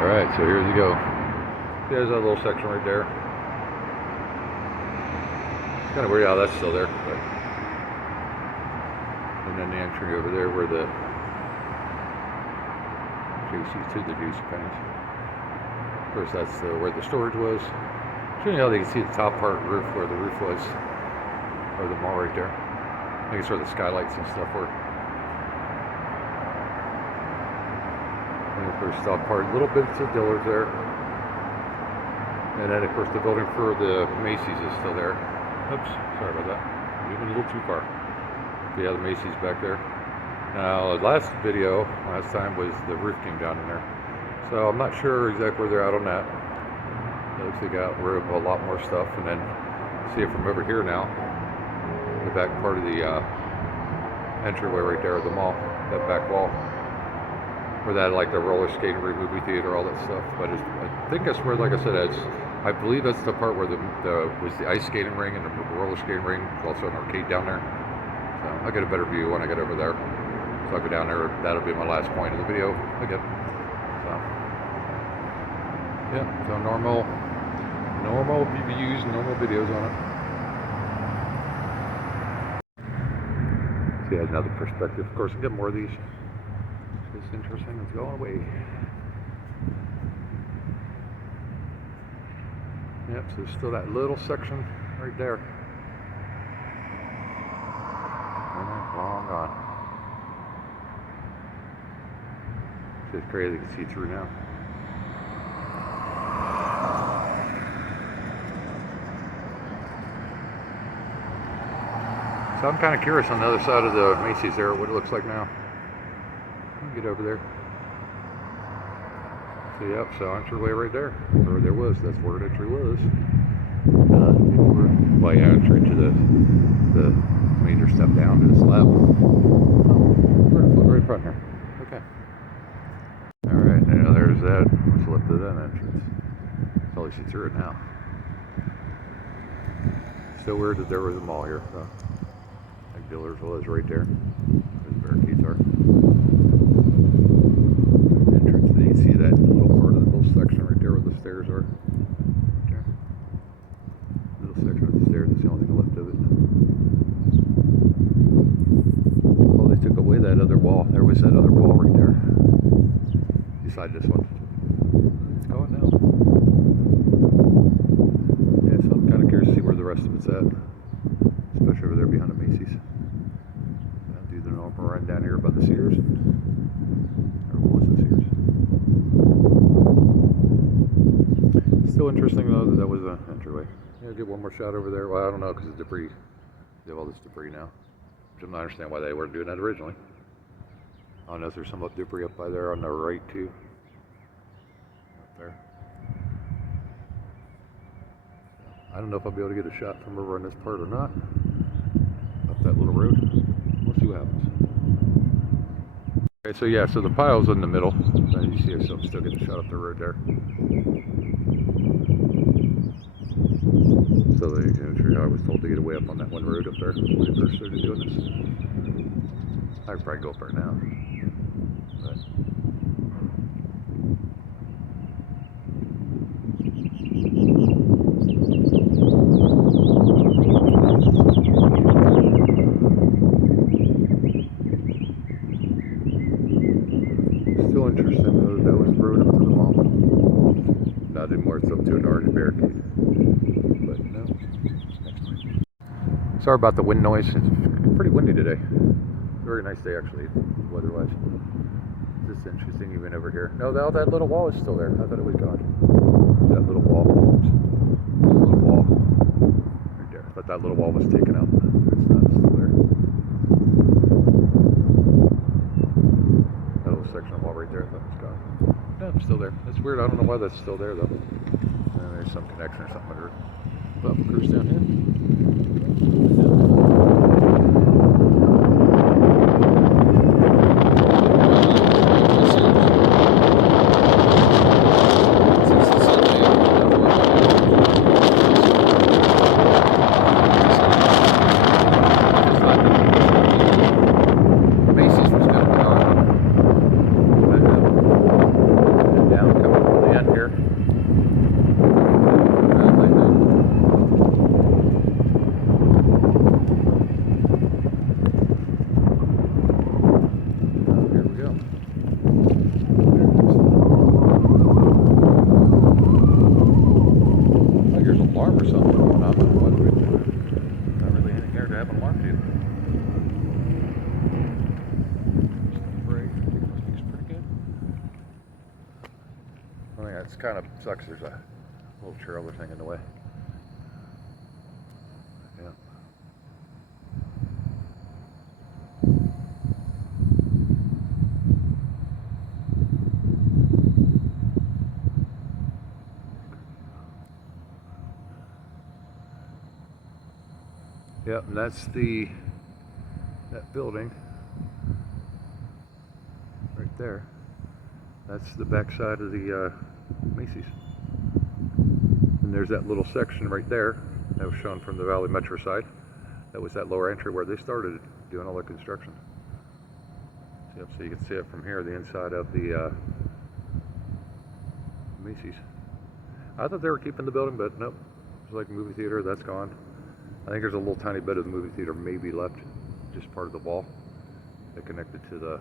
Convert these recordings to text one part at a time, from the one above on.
Alright, so here we go. There's that little section right there. Kind of weird how that's still there. But... and then the entry over there where the juicy to the juicy pennies. Of course, that's where the storage was. Showing you how they can see the top part of the roof, where the roof was, or the mall right there. I think it's where the skylights and stuff were. And of course, top part, little bits of Dillard's there. And then, of course, the building for the Macy's is still there. Oops, sorry about that. Moving a little too far. But yeah, the Macy's back there. Now, last time was the roof came down in there. So I'm not sure exactly where they're at on that. It looks like they got rid of a lot more stuff. And then, see it from over here now. The back part of the entryway right there of the mall. That back wall. Where that, like the roller skating rink, movie theater, all that stuff. But I think that's where, like I said, I believe that's the part where was the ice skating ring and the roller skating ring. There's also an arcade down there. So I'll get a better view when I get over there. So I'll go down there. That'll be my last point of the video again. So yeah, so normal views, normal videos on it. See, has another perspective. Of course, I get more of these. It's interesting. It's going away. Yep, so there's still that little section right there. And it's long gone. It's just crazy. You can see through now. So I'm kind of curious on the other side of the Macy's there, what it looks like now. Get over there. So yep, so entryway right there. Or there was, that's where the entry was. Well, yeah, entry to the major step down to the slab. Oh, right in front here. Okay. Alright, now there's that. What's left of that entrance. So you see through it now. Still weird that there was a mall here. So, like Dillard's was right there. Where the barricades are. See that little part of the little section right there where the stairs are? Okay. Little section of the stairs, that's the only thing left of it. Oh, they took away that other wall. There was that other wall right there. Beside this one. It's going now. Yeah, so I'm kind of curious to see where the rest of it's at. Especially over there behind the Macy's. I'll do the normal run down here by the Sears. Still interesting though that was an entryway. Yeah, get one more shot over there. Well, I don't know because of debris. They have all this debris now. Which I'm not understanding why they weren't doing that originally. I don't know if there's some debris up by there on the right too. Up there. I don't know if I'll be able to get a shot from over on this part or not. Up that little road. We'll see what happens. Okay, so yeah, so the pile's in the middle. And you see if I'm still getting a shot up the road there. So I was told to get away up on that one road up there when we first started doing this. I could probably go up there now. But still interesting though that was the road up to the mall. Not anymore, it's up to an orange barricade. But no. Sorry about the wind noise. It's pretty windy today. Very nice day actually, weather-wise. It's just interesting even over here. No, that little wall is still there. I thought it was gone. That little wall. There's a little wall right there. I thought that little wall was taken out. It's not, it's still there. That little section of wall right there, I thought it was gone. No, it's still there. It's weird. I don't know why that's still there though. And there's some connection or something under it. But we'll cruise down here. Macy's was going to be on. Down coming. kind of sucks. There's a little trailer thing in the way. Yeah. Yep, and that's that building right there. That's the back side of the Macy's. And there's that little section right there that was shown from the Valley Metro side. That was that lower entry where they started doing all the construction. Yep, so you can see it from here, the inside of the Macy's. I thought they were keeping the building, but nope. It's like a movie theater, that's gone. I think there's a little tiny bit of the movie theater maybe left, just part of the wall that connected to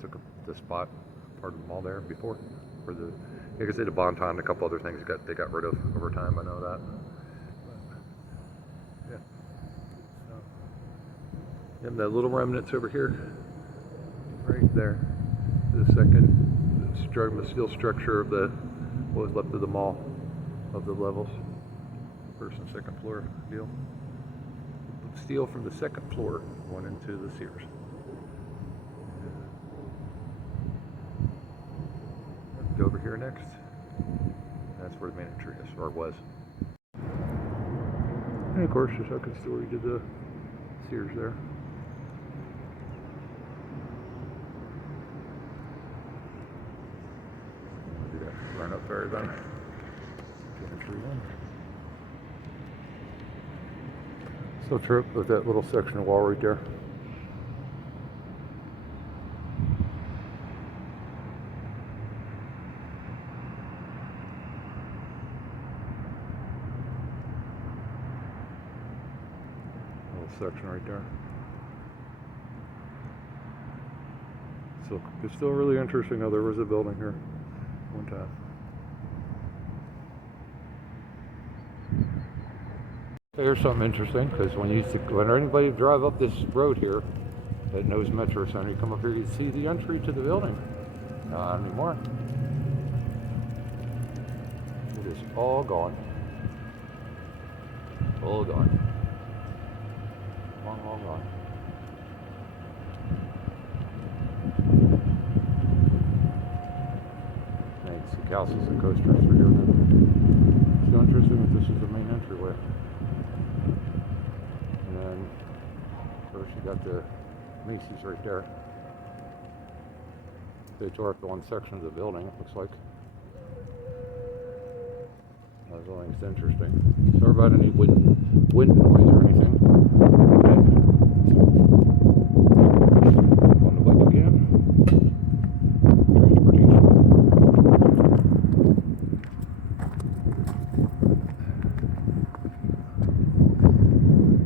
took up the spot, part of the mall there before. For the, because they did a Bonton and a couple other things they got rid of over time, I know that. But, yeah. And that little remnants over here, right there, the steel structure of what was left of the mall, of the levels. First and second floor deal. Steel from the second floor went into the Sears. Go over here next. That's where the main entry is, or was. And of course, the second story to the Sears there. Do that run up there then. Entry one. Still trip with that little section of wall right there. Little section right there. So it's still really interesting how there was a building here one time. Here's something interesting, because when anybody drive up this road here that knows Metro Center, you come up here, you see the entry to the building. Not anymore. It is all gone. All gone. Long, long gone. Thanks. The houses and coasters are here. It's so interesting that this is the main entryway. And of course you got the Macy's right there. They tore up the one section of the building, it looks like. That's all things interesting. Sorry about any wind noise or anything. On the bike again.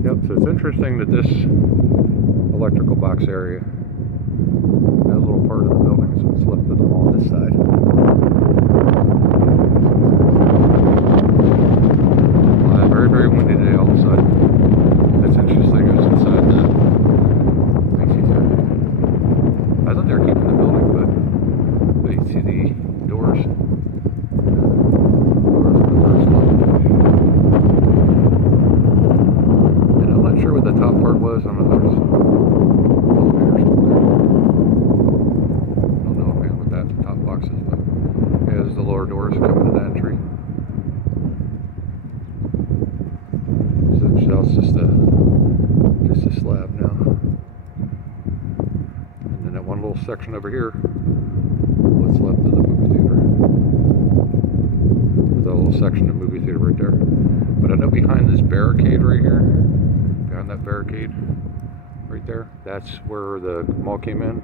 Yep, so it's interesting that this electrical box area, that little part of the building is what's left of the mall on this side. Very, very windy today all of a sudden. That's interesting, it was inside the Macy's area. I thought they were keeping the building, but you see the doors. Not sure what the top part was. I don't know if there was elevators up there. I don't know offhand what the top box is, but yeah, there's the lower doors coming to the entry. So it's just a slab now. And then that one little section over here, what's left of the movie theater. There's that little section of movie theater right there. But I know behind this barricade right here, behind that barricade right there, that's where the mall came in.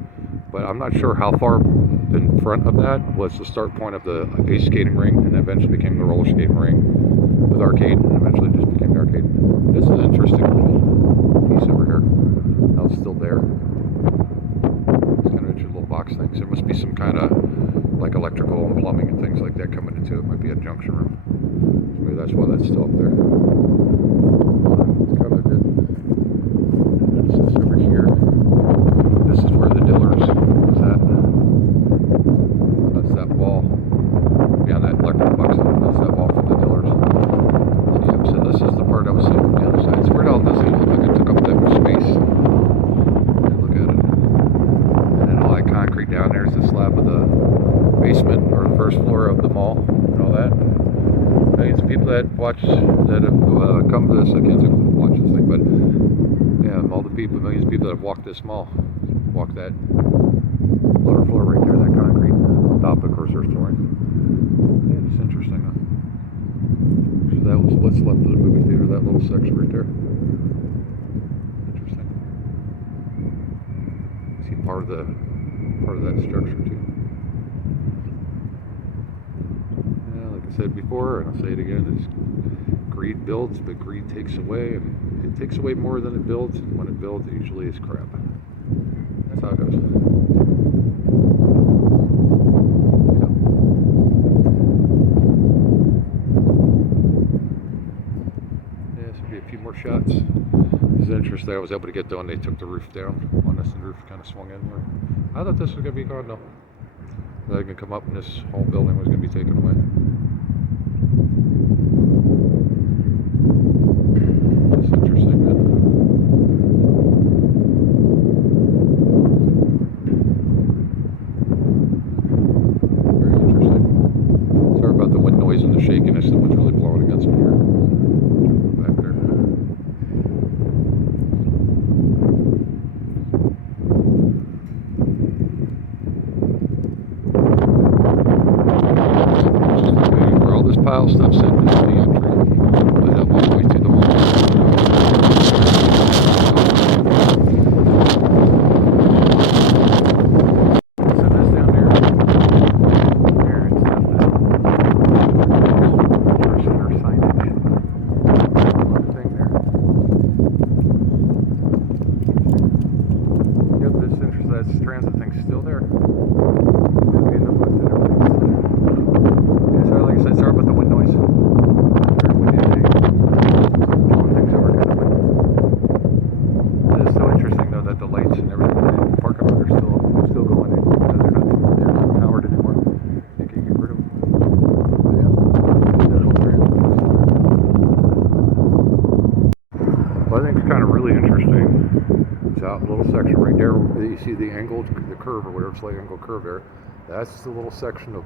But I'm not sure how far in front of that was the start point of the ice skating ring, and eventually became the roller skating ring with arcade, and eventually just became the arcade. This is an interesting little piece over here. Now it's still there. It's kind of interesting little box things. There must be some kind of like electrical and plumbing and things like that coming into it. Might be a junction room. So maybe that's why that's still up there. It's kind of good. Notice this over here. This is where the Dillers was at. That's that wall. Beyond that watch that have come to this. I can't say watch this thing, but yeah, all the people, millions of people that have walked this mall, walked that lower floor right there, that concrete on top of Cursor Story. Yeah, it's interesting. Huh? So that was what's left of the movie theater, that little section right there. Interesting. See part of that structure too. Yeah, like I said before, and I'll say it again, it's greed builds, but greed takes away, and it takes away more than it builds, and when it builds, it usually is crap. That's how it goes. Yeah. Yeah, this will be a few more shots. It's interesting. I was able to get done. They took the roof down on this, and the roof kind of swung in. I thought this was going to be gone, though. They can come up, and this whole building was going to be taken away. It's interesting, man. Very interesting. Sorry about the wind noise and the shakiness. The wind's really blowing against me here. Back there. Where all this pile stuff sitting in the entry. Lit up all the way to the wall. So this down there and stuff now. Center signage. One thing there. Yep, this interesting. That transit thing's still there. Maybe in the woods and everything's still there. Yeah, sorry, like I said, sorry about the wind noise. Very windy day. Blowing things over kind of wind. It is so interesting though that the lights and everything in the parking lot are still going in. They're not powered anymore. They can't get rid of them. But yeah, that whole transit. Well, I think it's kind of really interesting. It's out a little section right there. You see the curve or whatever, slight angle curve there. That's the little section of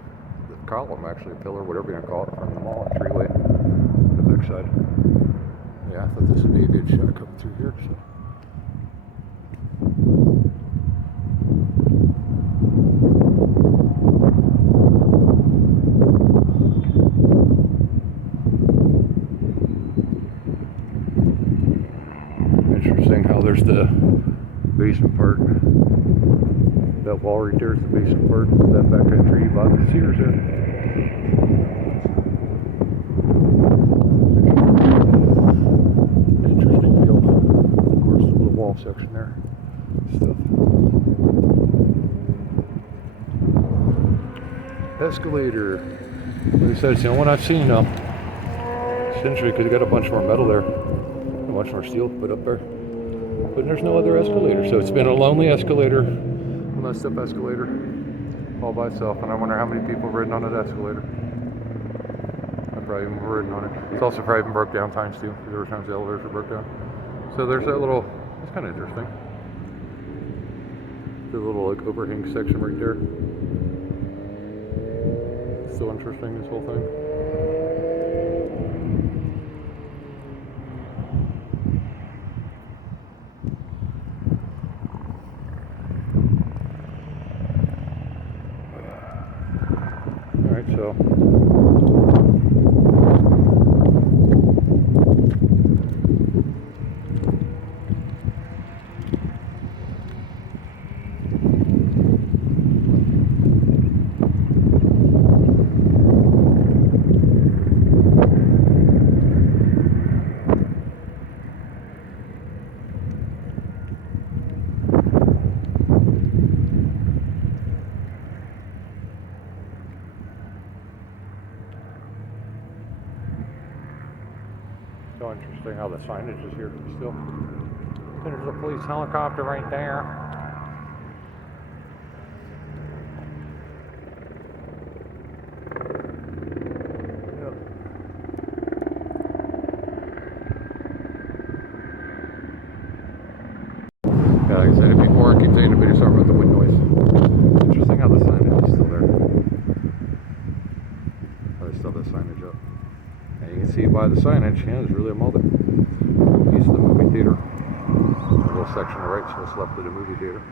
the column, actually, a pillar, whatever you want to call it, from the mall entryway on the backside. Yeah, I thought this would be a good shot coming through here. So. Interesting how there's the basement part. That wall right there is the basement part of that back entry you bought the Sears in. Interesting deal. Of course, the little wall section there. Stuff. Escalator. Like I said, it's the only one I've seen now. It's interesting because you got a bunch more metal there. A bunch more steel put up there. But there's no other escalator, so it's been a lonely escalator, a messed up escalator, all by itself. And I wonder how many people have ridden on that escalator. I've probably even ridden on it. It's also probably been broke down times too. There were times the elevators were broke down. So there's that little. It's kind of interesting. The little like overhang section right there. It's so interesting, this whole thing. So interesting how the signage is here still. There's a police helicopter right there. Yep. Yeah, like I said it before, I keep saying the video, sorry about the wind noise. Interesting how the signage is still there. Oh, they still have the signage up. And you can see by the signage, yeah, there's really a mall there. A piece of the movie theater. A little section on the right, so what's left of the movie theater.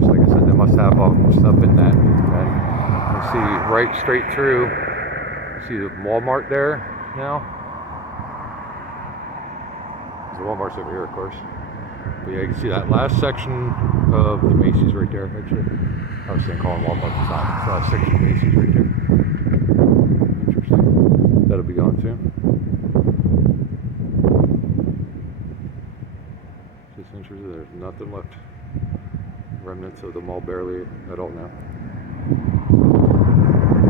So like I said, they must have all stuff in that. And you see right straight through, see the Walmart there now. The Walmart's over here, of course. But yeah, you can see that last section of the Macy's right there, actually. I was saying calling Walmart the top. It's the last section of Macy's right there. Interesting. That'll be gone soon. Just interesting. There's nothing left. Remnants of the mall barely at all now.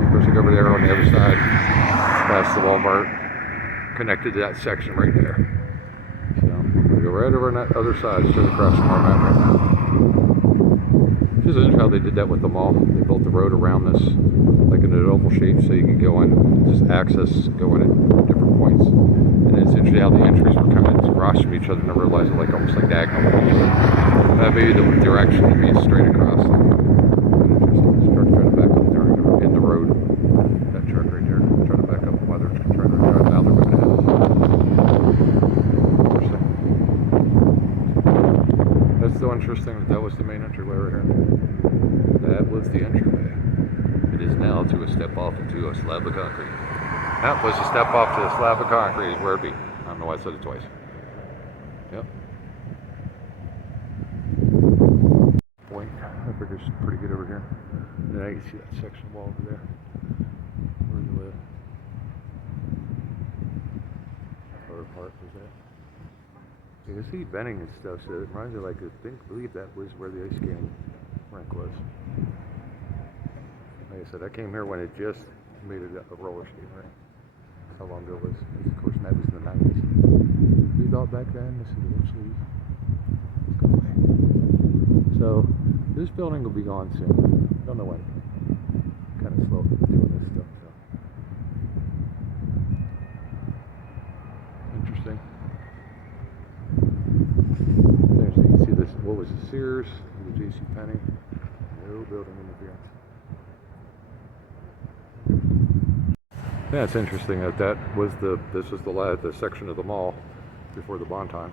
Of course, you go over there on the other side, past the Walmart, connected to that section right there. So I'm gonna go right over on that other side, straight across from our map right now. Just interesting how they did that with the mall. They built the road around this, like in an oval shape, so you can go in, just access, go in at different points. And it's interesting how the entries were kind of across from each other, and I realized it like almost like diagonal from each other. Maybe the direction would be straight across. Interesting. This truck's trying to back up there in the road. That truck right there, trying to back up while they're trying to drive down. They're moving ahead. Interesting. That's so interesting. That was the main entryway right here. That was the entryway. It is now to a step off into a slab of concrete. That was a step off to a slab of concrete is where it'd be. I don't know why I said it twice. Yep. Point. I figure it's pretty good over here. And now you can see that section wall over there. Where you live. Or part was that? You can see venting and stuff, so it reminds me like I believe that was where the ice skating rink was. Like I said, I came here when it just made it a roller skating rink. How long ago it was? Of course, that was in the 90s. We thought back then, this is eventually go away. So, this building will be gone soon. Don't know when. Kind of slow doing this stuff, so. Interesting. There's, you can see this, what was it, Sears, the JCPenney. No building interference. Yeah, it's interesting that was this is the section of the mall before the bond time.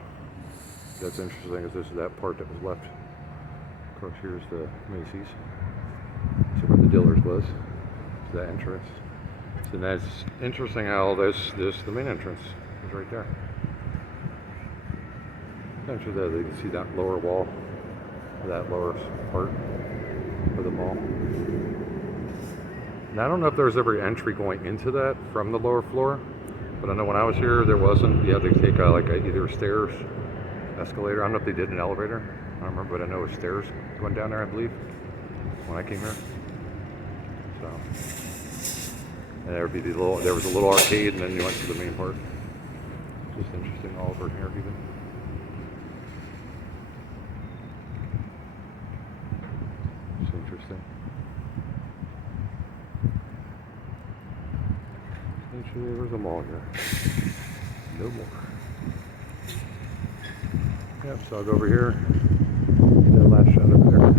That's interesting, is this is that part that was left. Of course, here's the Macy's. So where the Dillard's was. It's that entrance. So that's interesting how the main entrance is right there. Actually, there you can see that lower wall, that lower part of the mall. Now, I don't know if there was ever entry going into that from the lower floor, but I know when I was here, there wasn't. You had to take either stairs, escalator. I don't know if they did an elevator. I don't remember, but I know it was stairs going down there, I believe, when I came here. So, and there would be there was a little arcade, and then you went to the main part. Just interesting, all over here even. It's interesting. Actually, there's a mall here. No more. Yep, so I'll go over here. Get that last shot over there.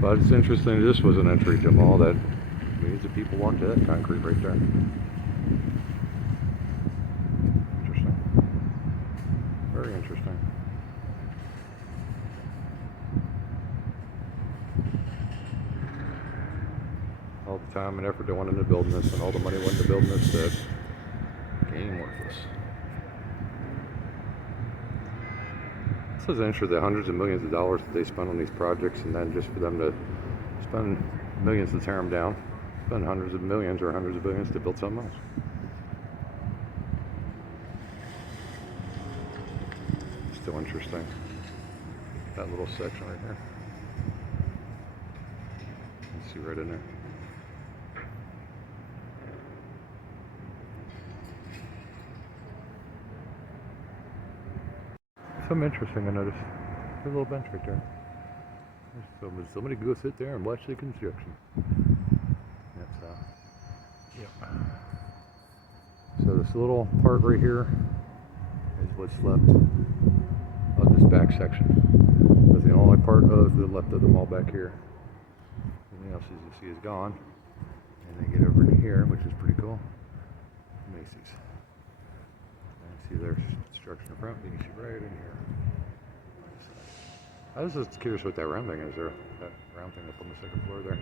But it's interesting, this was an entry to a mall that means that people walked to that concrete right there. Interesting. Very interesting. All the time and effort they went into building this, and all the money went into building this, that became worthless. This is interesting, the hundreds of millions of dollars that they spend on these projects, and then just for them to spend millions to tear them down, spend hundreds of millions or hundreds of billions to build something else. Still interesting. That little section right here. You can see right in there. Something interesting I noticed. There's a little bench right there. Somebody go sit there and watch the construction. Yep. So this little part right here is what's left of this back section. That's the only part of the left of the mall back here. Everything else, as you see, is gone. And then get over here. here, which is pretty cool. Macy's. And see there's construction in front. You can see right in here. I was just curious what that round thing is there. That round thing up on the second floor there.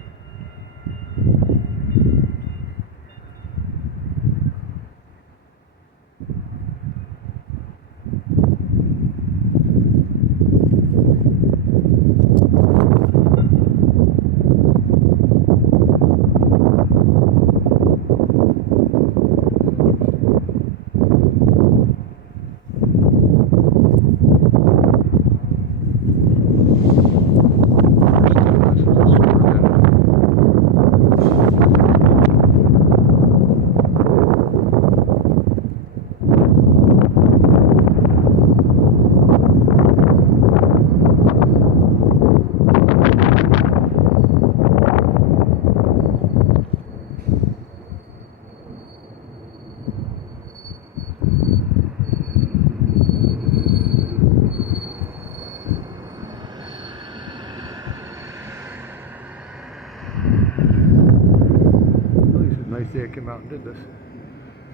Nice day I came out and did this.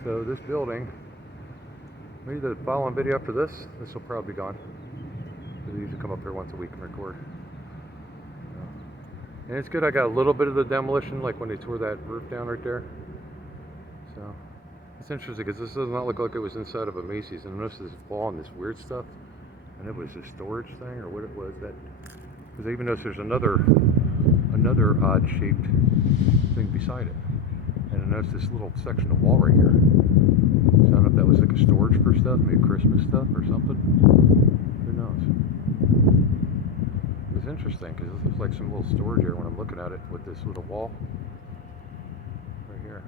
So this building, maybe the following video after this will probably be gone. They usually come up here once a week and record. And it's good I got a little bit of the demolition, like when they tore that roof down right there. So it's interesting because this does not look like it was inside of a Macy's. And notice this wall and this weird stuff. And it was a storage thing or what it was. That because I even notice there's another odd shaped thing beside it. And I noticed this little section of wall right here. So I don't know if that was like a storage for stuff, maybe Christmas stuff or something. Who knows? It's interesting because it looks like some little storage here when I'm looking at it with this little wall right here.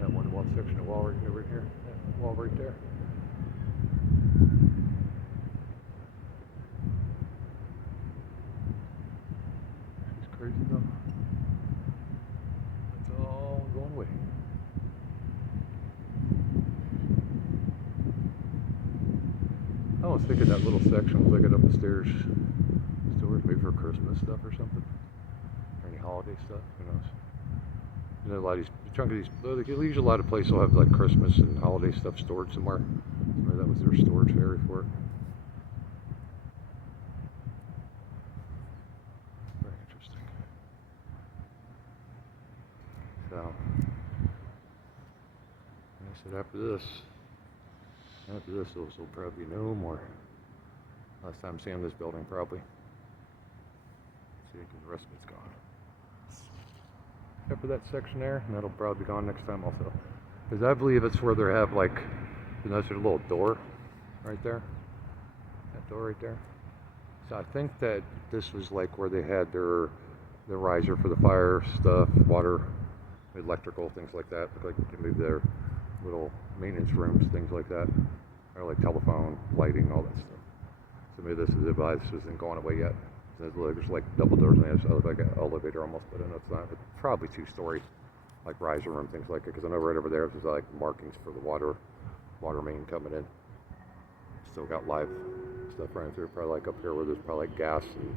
That one section of wall right here. That wall right there. It's crazy though. Going away. I was thinking that little section was like up the stairs storage, maybe for Christmas stuff or something, or any holiday stuff. Who knows? You know, a lot of these, a chunk of these, usually a lot of places will have like Christmas and holiday stuff stored somewhere. Maybe that was their storage area for it. Very interesting. So. I said after this will probably be no more. Last time seeing this building probably. See, because the rest of it's gone. Except for that section there, and that'll probably be gone next time also. Because I believe it's where they have like, you know, there's a little door right there. That door right there. So I think that this was like where they had their riser for the fire stuff, water, electrical, things like that. Look like you can move their little maintenance rooms, things like that, or like telephone, lighting, all that stuff. So maybe this is it, but this isn't going away yet. There's like double doors on the other side, like an elevator almost, but I know it's not. It's probably two-story, like riser room, things like it. Because I know right over there there's like markings for the water main coming in. Still got live stuff running through. Probably like up here where there's probably like gas and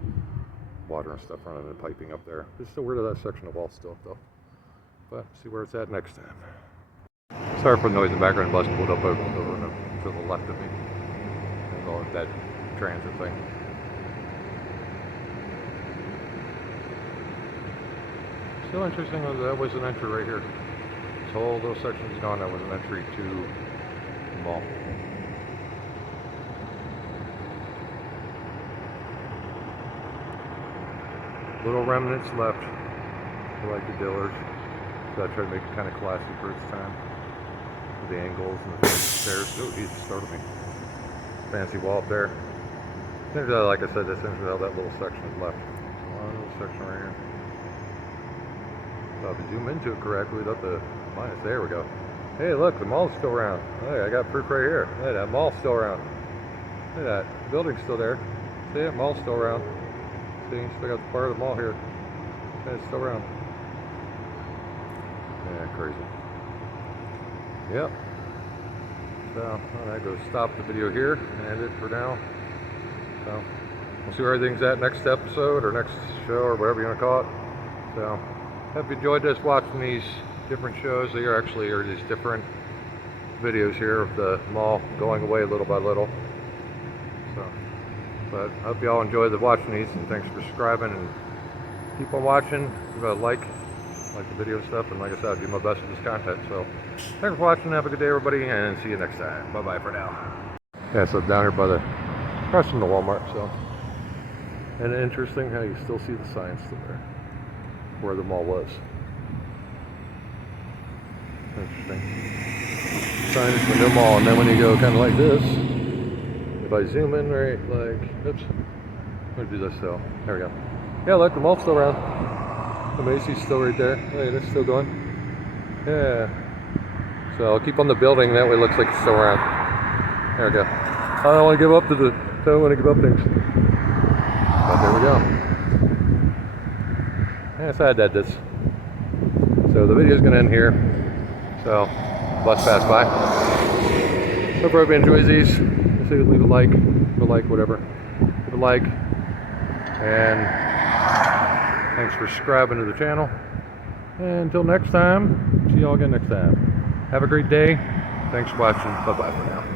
water and stuff running and piping up there. It's still weird of that section of wall still though. But see where it's at next time. Sorry for the noise in the background. Bus pulled up over to the left of me. And all that transit thing. Still interesting that was an entry right here. This whole little section is gone. That was an entry to the mall. Little remnants left. I like the Dillers. So I tried to make it kind of classy for its time. With the angles and the stairs. Oh, geez, it startled me. Fancy wall up there. Like I said, that's essentially how that little section is left. One little section right here. So if you zoom into it correctly, without the minus, there we go. Hey, look, the mall's still around. Hey, I got proof right here. Hey, that mall's still around. Look at that. The building's still there. See it? Mall's still around. See, still got the part of the mall here. And it's still around. Yeah, crazy. Yep. So, well, that goes stop the video here and end it for now. So, we'll see where everything's at next episode or next show or whatever you want to call it. So, hope you enjoyed this, watching these different shows. They actually are these different videos here of the mall going away little by little. So, but I hope you all enjoyed watching these, and thanks for subscribing, and keep on watching. Give a like the video and stuff, and like I said, I'll do my best with this content. So thanks for watching, have a good day everybody, and see you next time. Bye bye for now. Yeah, so down here by the across from the Walmart. So, and interesting how you still see the signs still there where the mall was. Interesting. Signs for no mall, and then when you go kind of like this, if I zoom in right, like, oops, I'm gonna do this though. There we go. Yeah, look, the mall's still around. The Macy's still right there. Hey, that's still going. Yeah. So I'll keep on the building, that way it looks like it's still around. There we go. I don't want to give up things. But there we go. Yeah, so I did this. So the video's gonna end here. So bus passed by. Hope everybody enjoys these. Just leave a like, whatever. Leave a like. And thanks for subscribing to the channel. And until next time, see y'all again next time. Have a great day. Thanks for watching. Bye-bye for now.